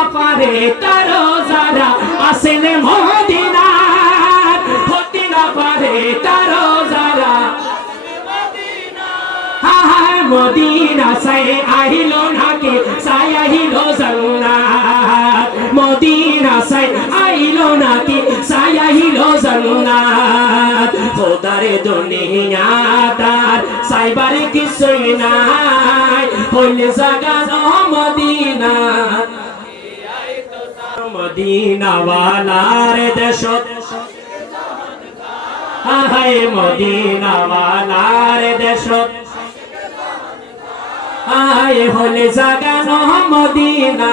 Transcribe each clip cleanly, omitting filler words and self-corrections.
না পারে তারও যারা আসেন মদিনার, হতে না পারে তারও যারা মদিনা সাই আহিল নাকি সাই আহিল জান্নাত, মদিনা সাই আহিল নাকি সাই আহিল জান্নাত। খোদার দুনিয়া তার সাইবার কিছুই নাই, হইল জাগানো মদিনা। মদিনা ওয়ালার দেশত হায়, মদিনা ওয়ালার দেশত হায় হলে জাগানো মদিনা,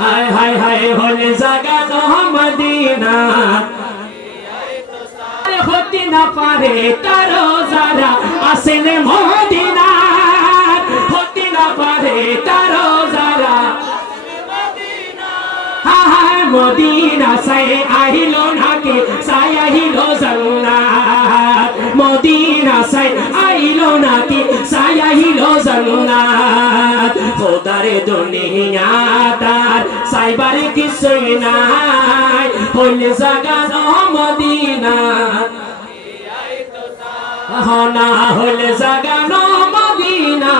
হায় হায় হায় হলে জাগানো মদিনা। হতে না পারে তারও যারা আসেন মদিনা, হতে না পারে তারও যারা মদিনা সাই আহিল নাকি সাই আহিল জান্নাত, মদিনা সাই আহিল নাকি সাই আহিল জান্নাত। খোদার দুনিয়া তার সাইবার কিছুই নাই, হইল জাগানো মদিনা। না হইল জাগানো মদিনা।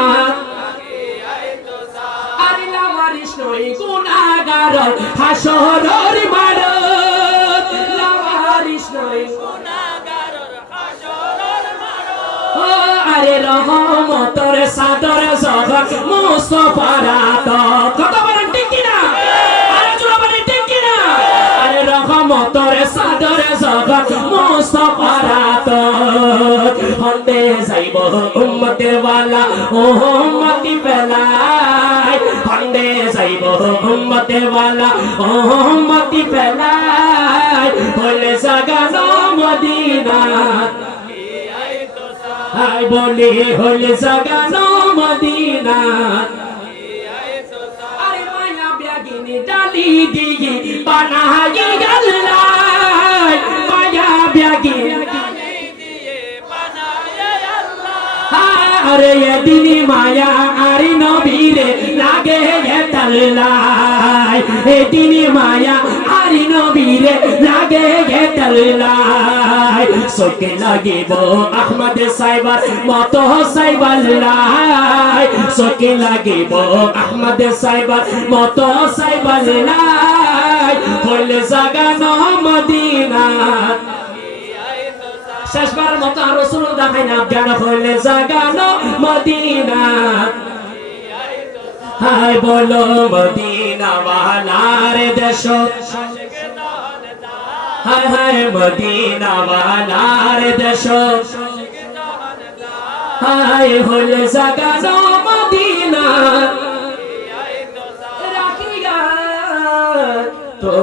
আরে লাওয়ারিস নই গুনাহগার হাসরের মাঠত, লাওয়ারিস নই গুনাহগার হাসরের মাঠত। আরে রহমতের চাদর জগৎ মুস্তাফার আতত। কথা বলেন ঠিক কিনা? আরে জোরে বলেন ঠিক কিনা? আরে রহমতের চাদর জগৎ মুস্তাফার আতত। হন্ডে যাইব উম্মতের ওয়ালা ও উম্মতি পেলাই, হন্ডে যাইব উম্মতের ওয়ালা ও উম্মতি পেলাই, হলে জাগানো মদিনা। হাই বলি হলে জাগানো মদিনা। আরে মায়া ব্যাগিনী ডালি দিয়ে বানাই আল্লাহ, মায়া ব্যাগিনী আরে এদিনি মায়া আরি নবীরে লাগে গেতাল্লাই, এদিনি মায়া আরি নবীরে লাগে গেতাল্লাই। চোখে লাগিব আহমদ সাইবার মতো সাইবাল্লাই, চোখে লাগিব আহমদ সাইবার মতো সাইবাল্লাই, হইলে জাগানো মদিনা। শেষবার মতো রাসূল দেখাই না জ্ঞান হইলে জাগানো মদিনা। হায় বলো মদিনা ওয়ালার দেশ, হায় হায় মদিনা ওয়ালার দেশ, হায় হইলে জাগানো মদিনা। রাখিয়া তো